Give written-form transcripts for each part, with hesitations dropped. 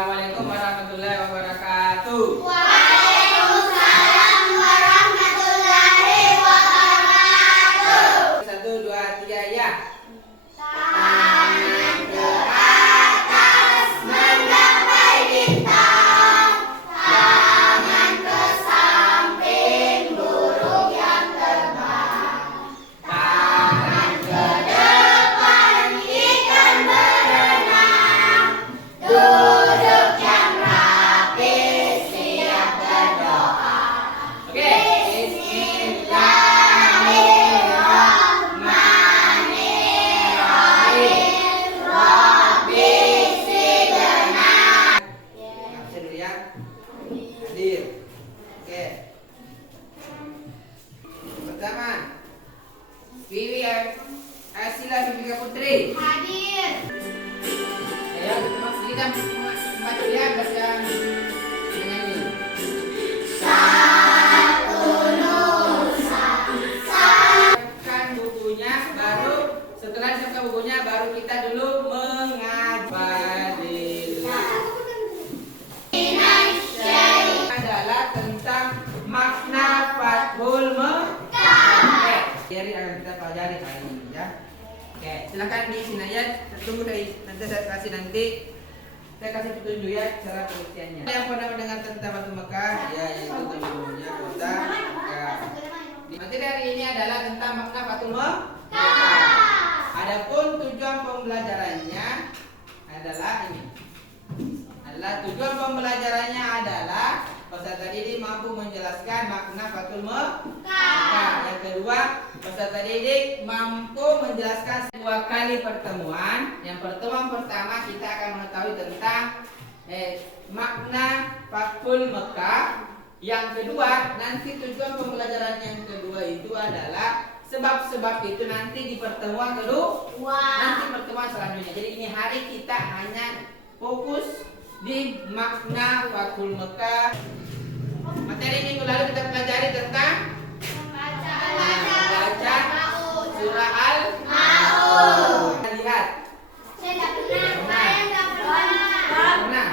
Assalamualaikum warahmatullahi wabarakatuh. Waalaikumsalam warahmatullahi wabarakatuh. 1, 2, 3 ya. Tangan ke atas menggapai bintang, tangan ke samping burung yang terbang, tangan ke depan ikan berenang, duduk yang rapi siap berdoa. Oke. Bismillahirrahmanirrahim. Rabbi sidna. Absen dulu ya. Hadir. Oke. Pertama, Wiwi Asila Bibika Putri. Hadir. Ayo kita membaca ya baca menyanyi. Satu nusa. Siapkan bukunya, baru setelah siapkan bukunya baru kita dulu mengaji. Adalah tentang makna Fathul Mekah. Jadi akan kita pelajari hari ini ya. Oke, silakan di sini aja. Tunggu dari nanti saya kasih petunjuk ya cara pengertiannya. Yang pernah mendengar tentang Fathul Mekah, ya yaitu terbentuknya kota Mekah. Materi hari ini adalah tentang makna Fathul Mekah. Adapun tujuan pembelajarannya adalah ini. Tujuan pembelajarannya adalah peserta didik mampu menjelaskan makna Fathul Mekah. Yang kedua, peserta didik mampu menjelaskan 2 kali pertemuan. Yang pertemuan pertama kita akan mengetahui tentang makna Fathul Mekah. Yang kedua, nanti tujuan pembelajaran yang kedua itu adalah sebab-sebab itu nanti di pertemuan kedua. Nanti pertemuan selanjutnya. Jadi ini hari kita hanya fokus di makna Fathul Mekah. Materi minggu lalu kita pelajari tentang membaca surah Al-Maun. Lihat. Pernah.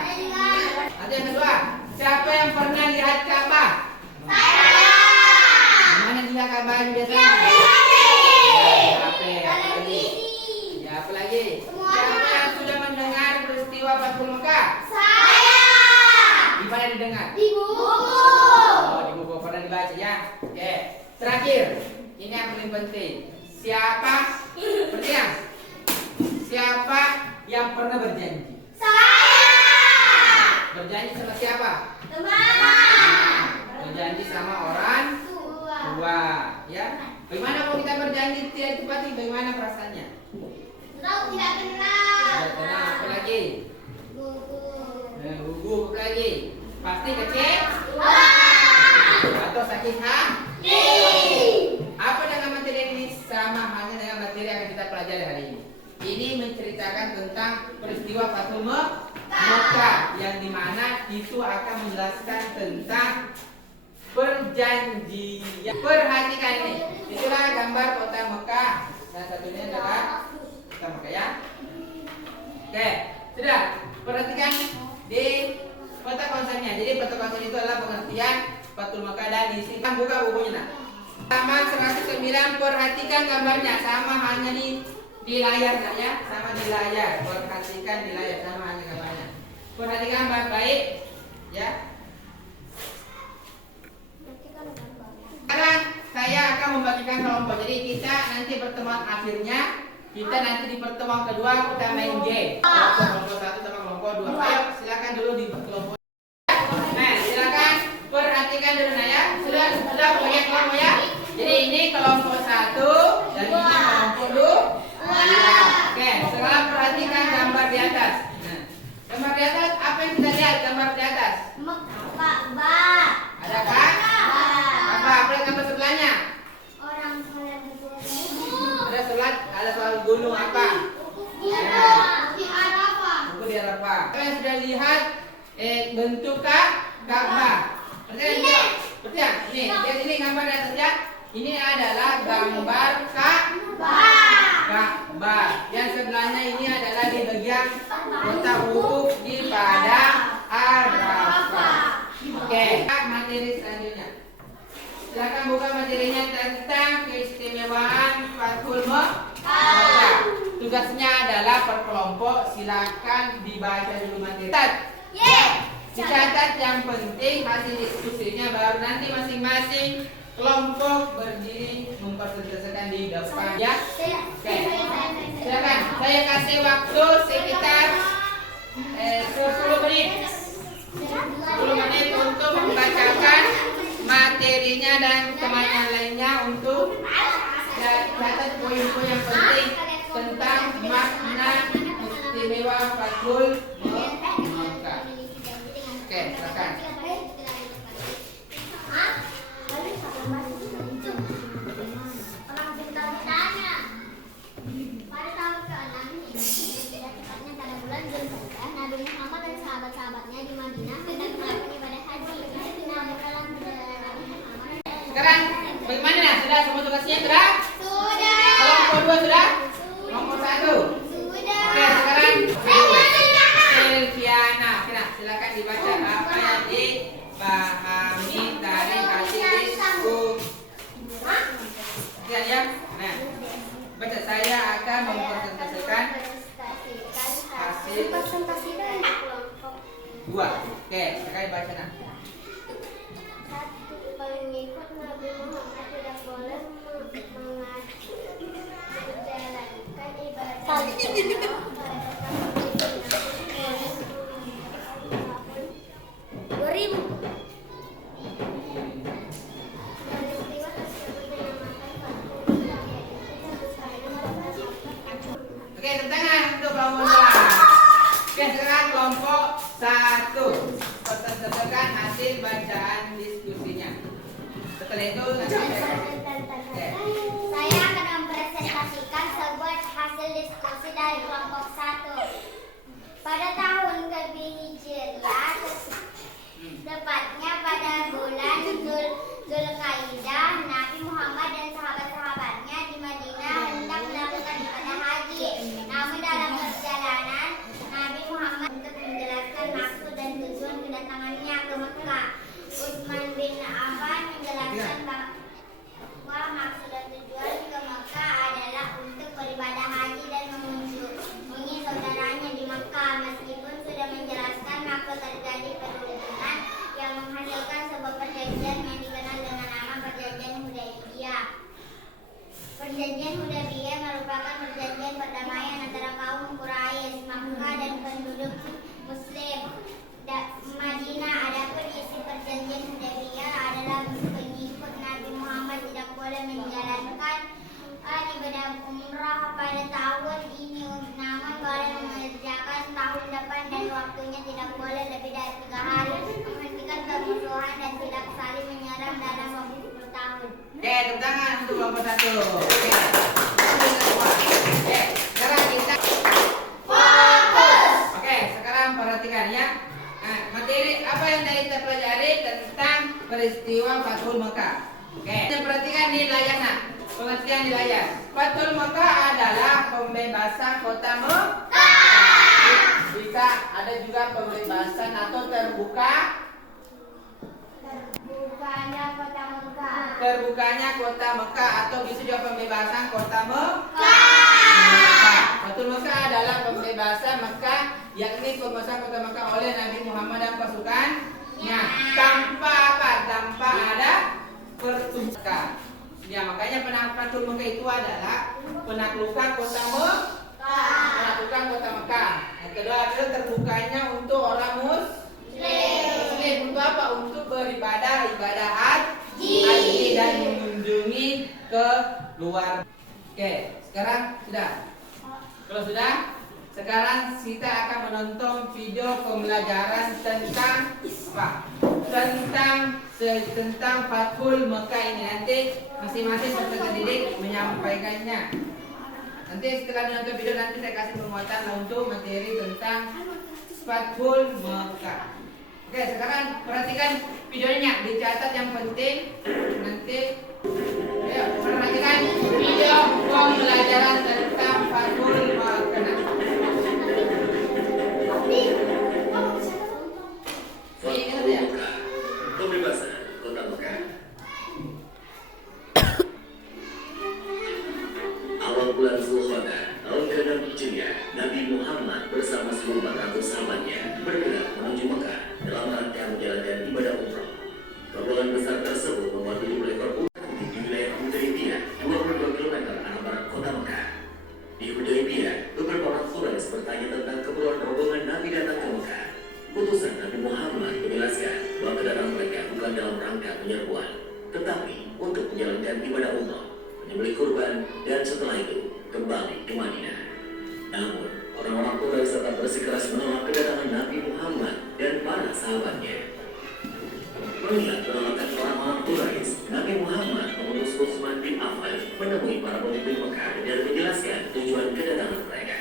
Nanti yang kedua, siapa yang pernah lihat Ka'bah? Mana lihat Ka'bah biasanya? Apa lagi? Siapa yang sudah mendengar peristiwa Fathul Mekah? Di mana didengar? Di buku. Oh, di buku pernah dibaca ya. Oke. Terakhir, ini yang paling penting. Siapa? Perhatikan. Siapa yang pernah berjanji? Berjanji sama siapa? Berjanji sama orang tua, ya. Bagaimana kalau kita berjanji tidak ditepati? Bagaimana perasaannya? Tidak kenal. Tidak tenang. Apa lagi? Gugup. Apa lagi? Pasti kecewa atau sakit hati. Apa dengan materi ini? Sama halnya dengan materi yang akan kita pelajari hari ini. Ini menceritakan tentang peristiwa Fathul Mekah, yang dimana itu akan menjelaskan tentang perjanjian. Perhatikan ini. Itulah gambar kota Mekah. Dan satunya adalah kota Mekah ya. Oke, sudah. Perhatikan di peta konsepnya. Jadi peta konsep itu adalah pengertian Fathul Mekah dan di sini buka bukunya. Nah. Halaman 109, perhatikan gambarnya sama hanya di layar ya, sama di layar. Perhatikan di layar sama hanya gambarnya. Perhatikan baik-baik ya. Sekarang saya akan membagikan kelompok. Jadi kita nanti pertemuan akhirnya, kita nanti di pertemuan kedua kita main game. Kelompok 1 sama kelompok 2. Ayo silakan dulu di kelompok. Nah, silakan perhatikan dulu ya. Sudah punya kelompok ya. Jadi ini kelompok 1 dan ini kelompok 2. Oke, sekarang perhatikan gambar di atas. Nah, gambar di atas apa yang kita lihat? Gambar di atas. Ada kan? Apa gambar sebelahnya? Ada soal gunung apa? Buku di Arafah. Kalian sudah lihat bentuk Ka'bah. Perhatikan, ini lihat ini gambar di atas ya. Ini adalah gambar Ka'bah. Yang sebelahnya ini adalah di bagian kota Uhud di padang per kelompok, silakan dibaca dulu materi. Yeay. Dicatat yang penting hasil diskusinya, baru nanti masing-masing kelompok berdiri mempresentasikan di depan ya. Oke. Silakan. Saya kasih waktu sekitar 10 menit. 10 menit untuk membacakan materinya dan teman-teman lainnya untuk catat poin-poin yang penting tentang makna istimewa Fathul Makkah. Oke, silakan. Pada tahun ke-6 Hijriah, tepatnya pada bulan Zulhijjah, Nabi Muhammad dan sahabat-sahabatnya di Madinah hendak melakukan ibadah haji. Namun dalam perjalanan Nabi Muhammad Sekarang bagaimana? Sudah semua tugasnya sudah? sudah. Kelompok 2 sudah? Kelompok 1. Sudah. Oke, sekarang Silviana. Oke, nah, silakan dibaca apa yang dipahami dari hasil diskusi. Ya. Nah, baca, saya akan mempresentasikan hasil presentasikan kelompok 2. Oke, sekarang baca nah. 1. Pengikut Nabi Muhammad tidak boleh menjalankan ibadah pada Oke, tepuk tangan untuk kelompok 2. Oke, sekarang kelompok 1. Presentasikan hasil bacaan diskusinya. Setelah itu nanti saya kasih. Oke. Saya akan mempresentasikan sebuah hasil diskusi dari kelompok 1. Pada tahun ke-Hijriah, tepatnya pada bulan Zulkaidah, Nabi Muhammad dan sahabat-sahabatnya di Madinah hendak melakukan ibadah haji. Namun dalam perjalanan, Nabi Muhammad untuk menjelaskan maksud dan tujuan kedatangannya ke Mekah. Utsman bin Affan menjelaskan bahwa maksud dan tujuan ke Mekah adalah untuk beribadah haji dan mengunjungi saudaranya di Mekah. Meskipun sudah menjelaskan maka terjadi perundingan yang menghasilkan sebuah perjanjian yang dikenal dengan nama Perjanjian Hudaybiyah. Perjanjian Hudaybiyah merupakan perjanjian perdamaian antara kaum Quraisy Makkah dan penduduk Muslim Madinah. Adapun isi perjanjian Hudaybiyah adalah pengikut Nabi Muhammad tidak boleh menjalankan ibadah umrah pada tahun ini, namun boleh mengerjakan tahun depan dan waktunya tidak boleh lebih dari 3 hari, menghentikan permusuhan dan tidak saling menyerang dalam waktu 10 tahun. Oke, tepuk tangan untuk kelompok 1. Oke. Oke, sekarang kita Fokus. Oke, sekarang perhatikan ya. Nah, materi apa yang tadi kita pelajari tentang peristiwa Fathul Makkah. Oke, kita perhatikan di layar nah. Pengertian di layar. Fathul Makkah adalah pembebasan kota Mekah. Bisa ada juga pembebasan atau terbukanya kota Mekah atau bisa juga pembebasan kota Mekah. Fathul Makkah adalah pembebasan Mekah, yakni pembebasan kota Mekah oleh Nabi Muhammad dan pasukannya tanpa apa? Tanpa ada pertumpahan. Ya, makanya Fathul Makkah itu adalah penaklukan kota Mekah. Yang kedua adalah terbukanya untuk orang Muslim. Untuk apa? Untuk beribadah haji dan mengunjungi ke luar. Oke, sekarang sudah. Kalau sudah, sekarang kita akan menonton video pembelajaran tentang apa? Tentang Fathul Makkah ini. Nanti masing-masing peserta didik menyampaikannya. Nanti setelah menonton video nanti saya kasih penguatan untuk materi tentang Fathul Makkah. Oke, sekarang perhatikan videonya, dicatat yang penting. Nanti ayo perhatikan video pembelajaran tentang Fathul Makkah. Pembebasan kota Mekah. Awal bulan Zulhijjah tahun ke-6 Hijriah, Nabi dan setelah itu kembali ke Madinah. Namun, orang-orang Quraisy tetap bersikeras menolak kedatangan Nabi Muhammad dan para sahabatnya. Melihat penolakan orang-orang Quraisy, Nabi Muhammad mengutus Utsman bin Affan menemui para pemimpin Mekah dan menjelaskan tujuan kedatangan mereka.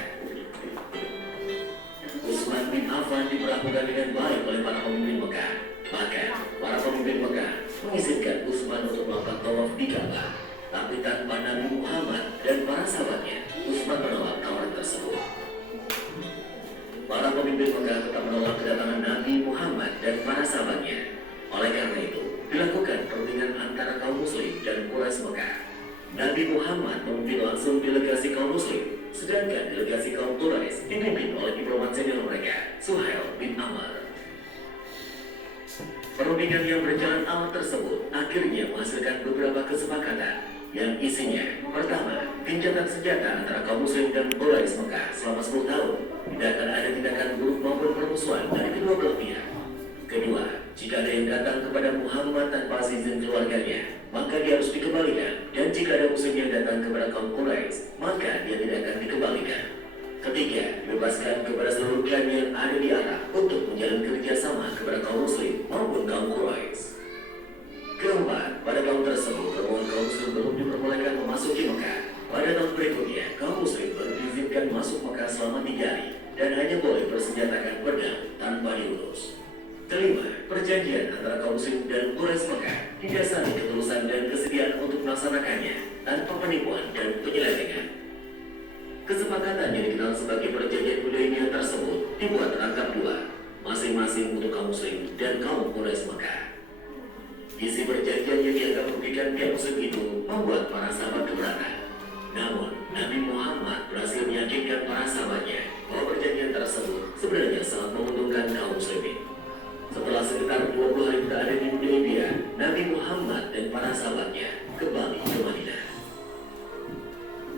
Utsman bin Affan diperlakukan dengan baik oleh para pemimpin Mekah. Bahkan, para pemimpin Mekah mengizinkan Utsman untuk melakukan tawaf di Ka'bah. Tapi tanpa Nabi Muhammad dan para sahabatnya, Utsman menolak tawaran tersebut. Para pemimpin Mekah tetap menolak kedatangan Nabi Muhammad dan para sahabatnya. Oleh karena itu, dilakukan perundingan antara kaum Muslim dan Quraisy Mekah. Nabi Muhammad memimpin langsung delegasi kaum Muslim, sedangkan delegasi kaum Quraisy dipimpin oleh diplomat senior mereka, Suhail bin Amr. Perundingan yang berjalan aman tersebut akhirnya menghasilkan beberapa kesepakatan yang isinya: pertama, gencatan senjata antara kaum Muslim dan Quraisy Mekah selama 10 tahun. Tidak akan ada tindakan buruk maupun permusuhan dari kedua belah pihak. Kedua, jika ada yang datang kepada Muhammad tanpa izin keluarganya, maka dia harus dikembalikan. Dan jika ada musuh yang datang kepada kaum Quraisy, maka dia tidak akan dikembalikan. Ketiga, bebaskan kepada seluruh klan yang ada di Arab untuk menjalin kerjasama kepada kaum Muslim maupun kaum Quraisy. Keempat, pada tahun tersebut, rombongan kaum Muslim belum diperbolehkan memasuki Mekah. Pada tahun berikutnya, kaum Muslim baru diizinkan masuk Mekah selama 3 hari dan hanya boleh bersenjatakan pedang tanpa diurus. Kelima, perjanjian antara kaum Muslim dan Quraisy Mekah didasari ketulusan dan kesediaan untuk melaksanakannya tanpa penipuan dan penyelewengan. Kesepakatan yang dikenal sebagai perjanjian Hudaybiyah tersebut dibuat rangkap 2, masing-masing untuk kaum Muslim dan kaum Quraisy Mekah. Isi perjanjian yang dianggap merugikan pihak Muslim itu membuat para sahabat keberatan. Namun, Nabi Muhammad berhasil meyakinkan para sahabatnya bahwa perjanjian tersebut sebenarnya sangat menguntungkan kaum Muslimin. Setelah sekitar 20 hari berada di Hudaybiyah, Nabi Muhammad dan para sahabatnya kembali ke Madinah.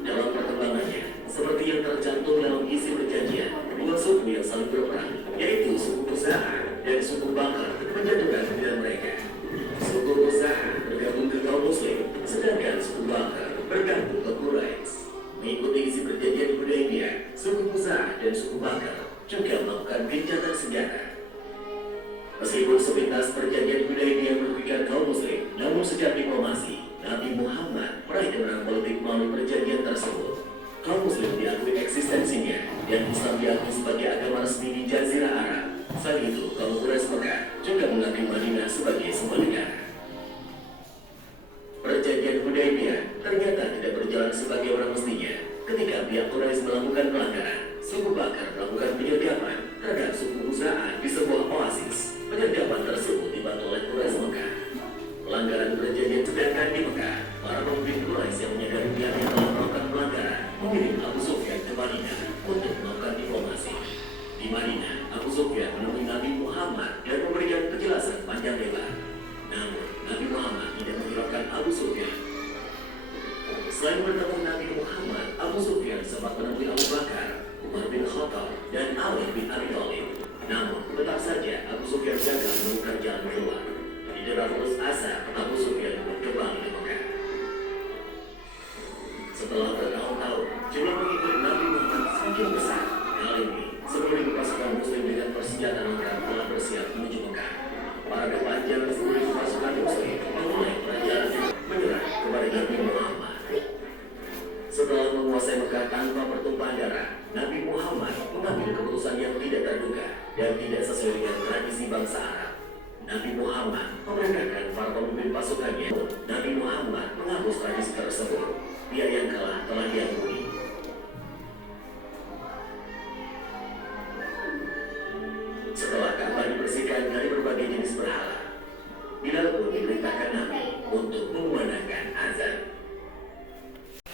Dalam perkembangannya, seperti yang tercantum dalam isi perjanjian, dua suku yang saling berperang, yaitu suku Khuza'ah dan suku Bakar, menjatuhkan pilihan mereka. Suku Khuza'ah bergabung ke kaum Muslim, sedangkan suku Bakar bergabung ke Quraisy. Mengikuti isi perjanjian Hudaybiyah, suku Khuza'ah dan suku Bakar juga melakukan gencatan senjata. Meskipun sepintas perjanjian Hudaybiyah merugikan kaum Muslim, namun sejak diplomasi, Nabi Muhammad meraih kemenangan politik melalui perjanjian tersebut. Kaum Muslim diakui eksistensinya dan Islam diakui sebagai agama resmi di Jazirah Arab. Selain itu, kaum Quraisy Mekah juga mengakui Madinah sebagai sebuah negara. Perjanjian Hudaybiyah ternyata tidak berjalan sebagaimana mestinya. Ketika pihak Quraisy melakukan pelanggaran, suku Bakar melakukan penyergapan terhadap suku Khuza'ah di sebuah oasis. Penyergapan tersebut dibantu oleh Quraisy Mekah. Pelanggaran perjanjian sedangkan di Mekah, para pemimpin Quraisy yang menyadari pihaknya telah melakukan pelanggaran mengirim Abu Sufyan ke Madinah untuk melakukan diplomasi. Di Madinah, Abu Sufyan menemui Nabi Muhammad dan memberikan penjelasan panjang lebar. Namun, Nabi Muhammad tidak menghiraukan Abu Sufyan. Selain bertemu Nabi Muhammad, Abu Sufyan sempat menemui Abu Bakar, Umar bin Khattab, dan Ali bin Abi Thalib. Namun, tetap saja Abu Sufyan gagal menemukan jalan keluar. Didera putus asa, Abu Sufyan kembali ke Mekah. Setelah bertahun-tahun, jumlah pengikut Nabi Muhammad semakin besar. Kali ini, seluruh pasukan Muslim dengan persenjataan lengkap telah bersiap menuju Mekah. Para kepanjang seluruh pasukan Muslim memulai perjalanan menyerah kepada Nabi Muhammad. Setelah menguasai Mekah tanpa pertumpahan darah, Nabi Muhammad mengambil keputusan yang tidak terduga dan tidak sesuai dengan tradisi bangsa Arab. Nabi Muhammad memerintahkan para pemimpin pasukannya. Nabi Muhammad menghapus tradisi tersebut. Dia yang kalah telah diampuni. Setelah Ka'bah dibersihkan dari berbagai jenis berhala, Bilal pun diperintahkan Nabi untuk mengumandangkan azan.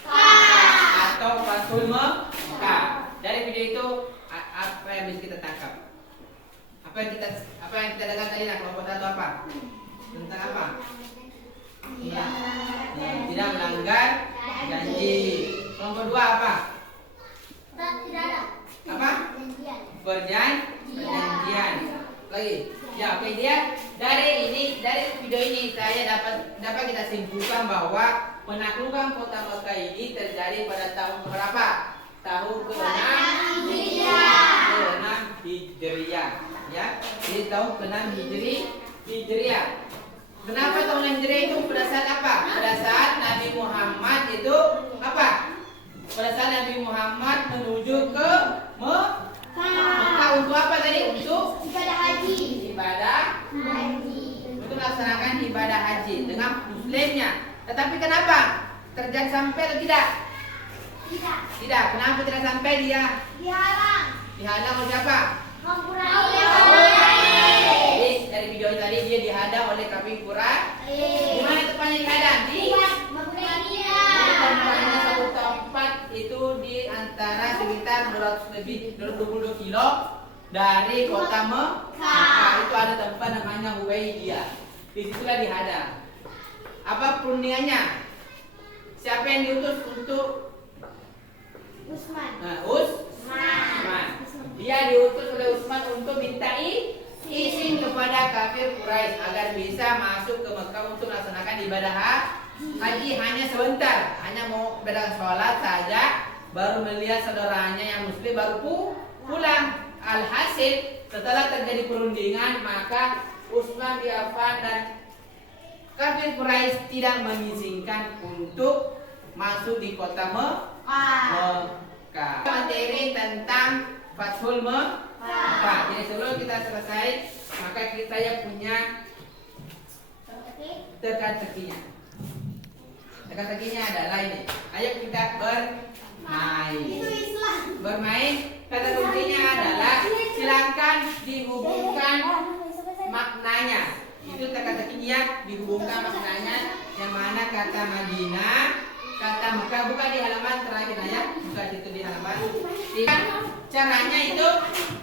Atau Fathul Mekah. Dari video itu apa yang bisa kita tangkap? Apa yang kita dengar tadi nak kelompok satu apa? Tentang apa? Ya, tidak melanggar janji. Kelompok dua apa? Apa? Perjanjian. Lagi. Ya, oke dia dari video ini saya dapat kita simpulkan bahwa Penaklukan kota Mekah ini terjadi pada tahun berapa? Tahun ke-6 Hijriah. Ya, di tahun ke-6 Hijriah. Kenapa tahun Hijriah itu pada saat apa? Pada saat Nabi Muhammad itu apa? Pada saat Nabi Muhammad menuju ke Mekah untuk apa tadi? Untuk Ibadah haji. ibadah, untuk melaksanakan ibadah haji dengan muslimnya. Tetapi kenapa? Terjadi sampai atau tidak? Tidak. Tidak. Kenapa tidak sampai dia? Dihalang. Dihadang oleh siapa? Jadi dari video tadi dia dihadang oleh kambing Quraisy. Di mana tempatnya dihadang? Di tempatnya satu tempat itu di antara sekitar 222 kilo dari kota Mekah. Itu ada tempat namanya Huwaidiyah. Di situlah dihadang. Apa perundingannya? Siapa yang diutus untuk Usman. Utsman. Dia diutus oleh Utsman untuk minta izin kepada kafir Quraisy agar bisa masuk ke Mekah untuk melaksanakan ibadah haji hanya sebentar, hanya mau beda sholat saja, baru melihat saudaranya yang muslim baru pulang. Alhasil setelah terjadi perundingan maka Utsman bin Affan dan kafir Quraisy tidak mengizinkan untuk masuk di kota Mekah. Materi tentang Fathul Mekah. Jadi sebelum kita selesai, maka kita ya punya teka-tekinya. Teka-tekinya adalah ini. Ayo kita bermain. Bermain. Kata kuncinya adalah silakan dihubungkan maknanya. Itu teka-tekinya dihubungkan maknanya. Yang mana kata Madinah, kata Mekah, bukan di halaman terakhir ya, bukan itu di halaman.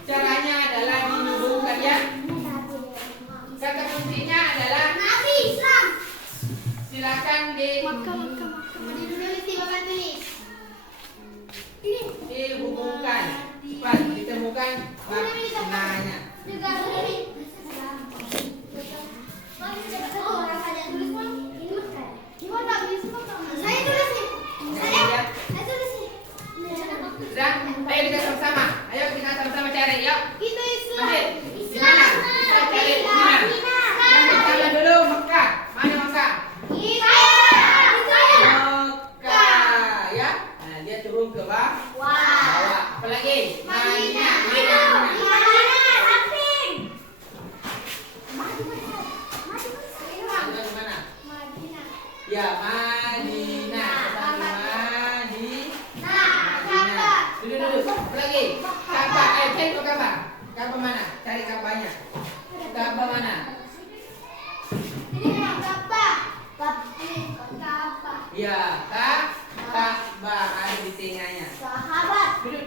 Caranya adalah dihubungkan ya. Kata kuncinya adalah Nabi Islam. silakan dihubungkan. Cepat ditemukan maknanya. Saya tulis nih. Saya tulis nih. Sudah? Ayo kita sama-sama. Ayo kita sama-sama cari. Yuk. Itu Islam. Masih? Di mana? Kita cari di mana? Yang pertama dulu Mekah. Mana Mekah? Mekah, ya. Nah, dia turun ke bawah. Apa lagi? Madinah. Madinah di mana? Ya, Madinah. Duduk. Apa lagi? Ka'bah. Ayo cari ke Ka'bah. Ka'bah mana? Cari Ka'bahnya. Ka'bah mana? Ya, Ka'bah ada di tengahnya. Duduk.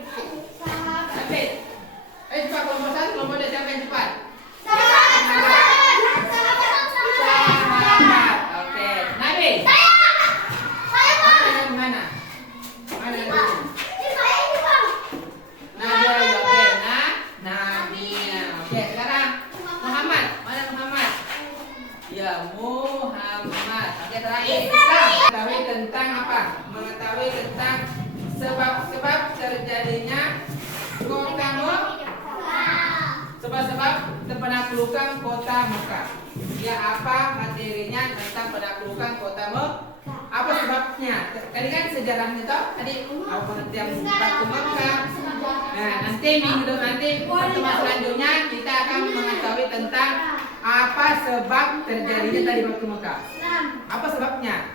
Sampai. Ayo cepat kelompok 1, kelompok 2 siapa yang cepat? Sahabat. Oke. Nabi. Mana di mana? Mana di mana? Nabi. Oke. Nabinya. Oke, sekarang Muhammad. Mana Muhammad? Ya, Muhammad. Oke, terakhir Islam. Mengetahui tentang apa? Mengetahui tentang sebab-sebab terjadinya kota Mekah. Sebab-sebab penaklukan kota Mekah. Ya, apa materinya tentang penaklukan kota Mekah? Apa sebabnya? Tadi kan sejarahnya toh. Tadi apa yang batu Mekah. Nah, nanti pertemuan selanjutnya kita akan mengetahui tentang apa sebab terjadinya tadi batu Mekah. Apa sebabnya?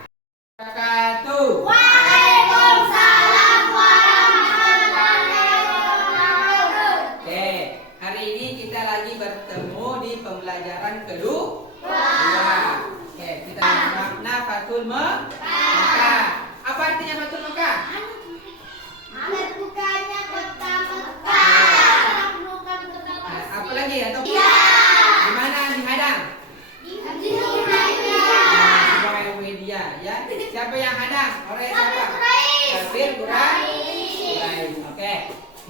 Waalaikumsalam warahmatullahi wabarakatuh. Oke, hari ini kita lagi bertemu di pembelajaran kedua. Oke, kita makna Fathul Mekah. Apa artinya Fathul Mekah? Terbukanya kota Mekah. Apa lagi atau Iya. di mana dihadang? Di Huwaidiyah, ya. Siapa yang hadang? Oleh siapa? Quraisy. Kafir Quraisy. Oke.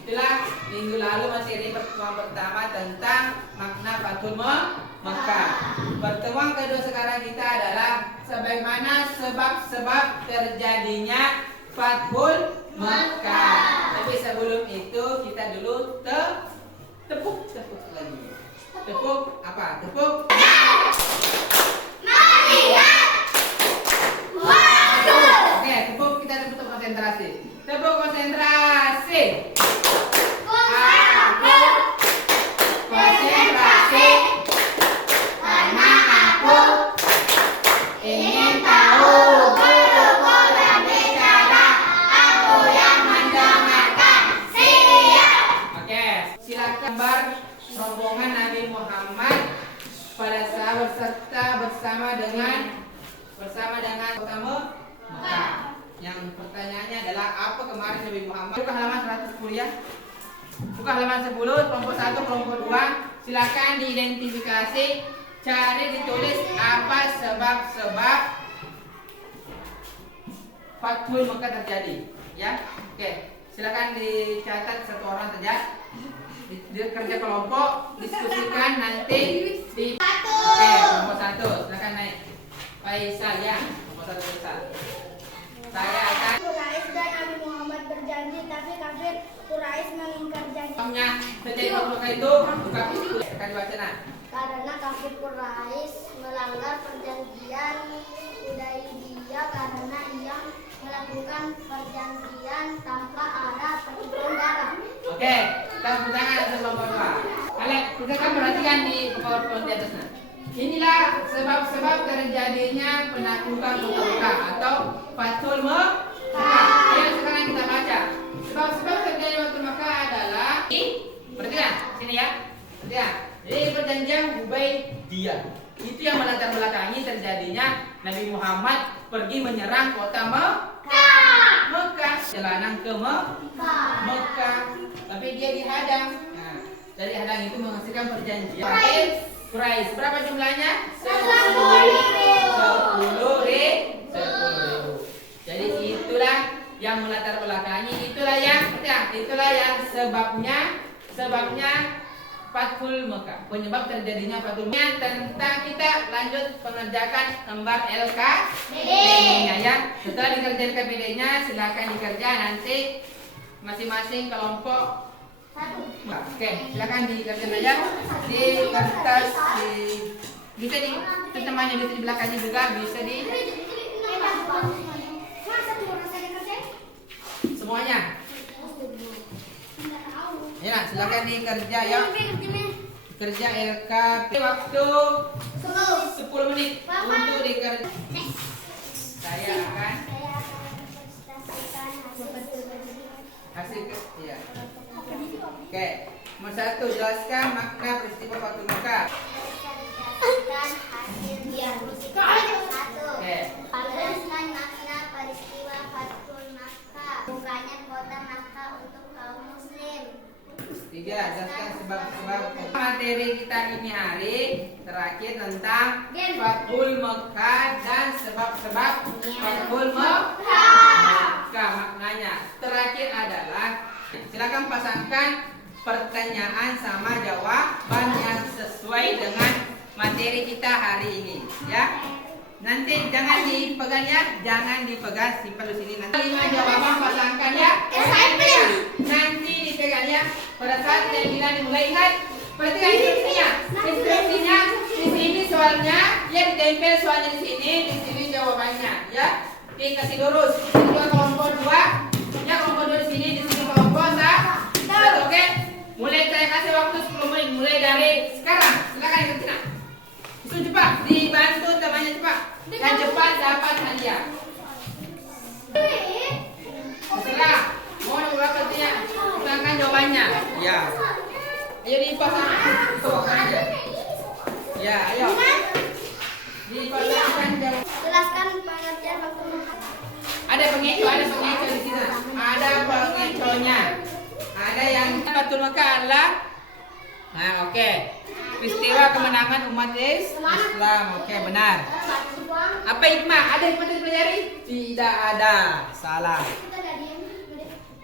Itulah minggu lalu materi pertemuan pertama tentang makna Fathul Mekah. Mekah. Pertemuan kedua sekarang kita adalah sebagaimana sebab-sebab terjadinya Fathul Mekah. Tapi sebelum itu kita dulu tepuk lagi. Tepuk apa? Tepuk. Oke, tepuk, kita tepuk konsentrasi. Tepuk konsentrasi. Konsentrasi. Karena aku ingin tahu guru dan bicara, aku yang mendengarkan. Siap. Oke, silakan gambar rombongan Nabi Muhammad pada saat berserta bersama dengan kota Mekah. Yang pertanyaannya adalah apa kemarin Nabi Muhammad? Buka halaman 110 ya. Buka halaman 10, kelompok 1, kelompok 2. Silakan diidentifikasi, cari ditulis apa sebab-sebab Fathul Mekah terjadi, ya. Oke, silakan dicatat satu orang saja. Di kerja kelompok, diskusikan nanti di kelompok 1. Silakan naik. Faisal ya, kelompok 1 Faisal. Saya akan Quraisy dan Nabi Muhammad berjanji, tapi kafir Quraisy mengingkar janji. terjadi Fathul Mekah itu buka akan dibaca nah. Karena kafir Quraisy melanggar perjanjian Hudaybiyah karena ia melakukan perjanjian tanpa ada pertumpahan darah. Oke, kita tepuk tangan untuk kelompok 2. Kalian kita kan perhatikan di PowerPoint di atasnya. Inilah sebab-sebab terjadinya penaklukan kota Mekah atau Fathul Mekah. Yang sekarang kita baca. Sebab-sebab terjadi Fathul Mekah adalah perhatikan sini ya. Perhatikan. Jadi perjanjian Hudaybiyah. Itu yang melatar belakangi terjadinya Nabi Muhammad pergi menyerang kota Mekah. Jalanan ke Mekah. Tapi dia dihadang. Nah, dari hadang itu menghasilkan perjanjian. Quraisy berapa jumlahnya? 10.000. Jadi itulah yang melatar belakangi, itulah yang sebabnya Fathul Mekah. Penyebab terjadinya Fathul Mekah. Tentang kita lanjut mengerjakan gambar LKPD-nya ya. Setelah dikerjakan KPD-nya silakan dikerja nanti masing-masing kelompok. Oke, silakan dikerjakan aja di kertas bisa di temannya bisa di belakangnya juga bisa di semuanya. Ya, silakan dikerja ya. Kerja LKP waktu 10 menit untuk dikerja. Saya akan kasih ya. Oke, nomor 1 jelaskan makna peristiwa Fathul Mekah. Oke. Jelaskan makna peristiwa Fathul Mekah. Bukanya kota Mekah untuk kaum muslim. 3. Jelaskan sebab-sebab materi kita ini hari terakhir tentang Fathul Mekah dan sebab-sebab Fathul Mekah. Maknanya terakhir adalah silakan pasangkan pertanyaan sama jawaban yang sesuai dengan materi kita hari ini ya. Nanti jangan dipegang ya, jangan dipegang, simpan di sini. Nanti 5 jawaban pasangkan ya. Nanti dipegang ya. Pada saat saya bilang dimulai, ingat perhatikan instruksinya. Instruksinya di sini soalnya, ya ditempel soalnya di sini jawabannya ya. Dikasih lurus. Ini juga kelompok 2. Ya kelompok 2 di sini kelompok 1. Oke. Mulai saya kasih waktu 10 menit mulai dari sekarang. Silakan ikut kita. Itu cepat, dibantu temannya cepat. Yang cepat dapat hadiah. Setelah mau berapa dia? Pasangkan jawabannya. Ya. Ayo dipasangkan. Tuh, aja. Ya, ayo. Dipasangkan jawaban. Jelaskan pengertian Fathul Mekah. Ada pengeco di sini. Ada pengeconya. Ada yang Fathul Mekah adalah oke. Peristiwa kemenangan umat Islam. Oke, benar. Apa hikmah? Ada hikmah dipelajari? Tidak ada. Salah.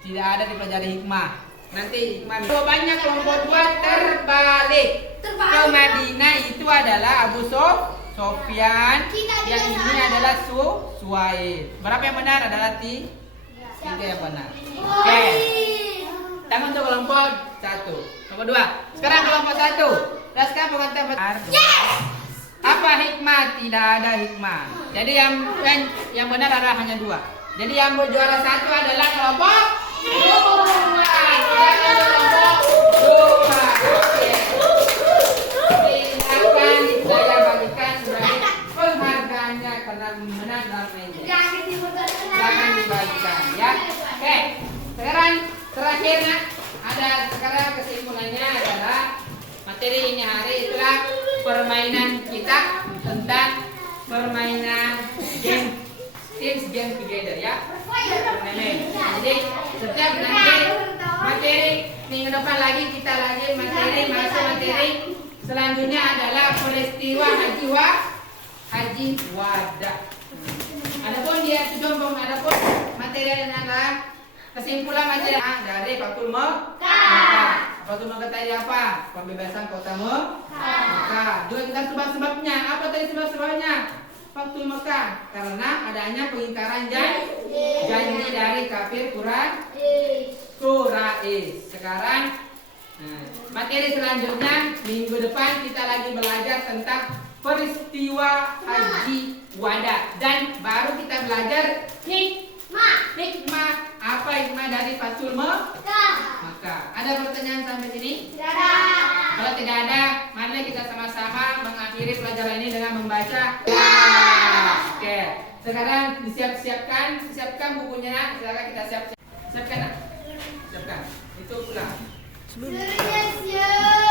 Tidak ada dipelajari hikmah. Nanti hikmah. Jawabannya kelompok 2 terbalik. Ke Madinah itu adalah Abu Sofyan. Yang ini adalah Suhaib. Berapa yang benar? Adalah 3 yang benar. Oke. Tangan untuk kelompok 1. Kelompok 2. Sekarang kelompok 1. Sekarang pengantar benar. Apa hikmah? Tidak ada hikmah. Jadi yang benar adalah hanya 2. Jadi yang berjuara 1 adalah kelompok 2. Kelompok 2. Oke. Silakan saya bagikan sebagai penghargaannya karena menang dalam ini. Silakan dibagikan ya. Oke. Sekarang terakhirnya sekarang kesimpulannya adalah materi ini hari itulah permainan kita tentang permainan game together ya. Jadi setiap nanti materi minggu depan lagi kita lagi materi selanjutnya adalah peristiwa haji wada. Adapun dia Jombang, adapun materi adalah kesimpulan materi dari Fathul Makkah. Fathul Makkah tadi apa? Pembebasan kota Makkah. Juga kita sebab-sebabnya. Apa tadi sebab-sebabnya? Fathul Makkah karena adanya pengingkaran janji dari kafir Quraisy. Sekarang materi selanjutnya minggu depan kita lagi belajar tentang peristiwa haji wada dan baru kita belajar hikmah. Apa hikmah dari Fathul Makkah? Ada pertanyaan sampai sini? Kalau tidak ada, mari kita sama-sama mengakhiri pelajaran ini dengan membaca. Oke. Sekarang siapkan bukunya. Silakan kita siapkan. Siapkan. Itu pulang. Sudah siap.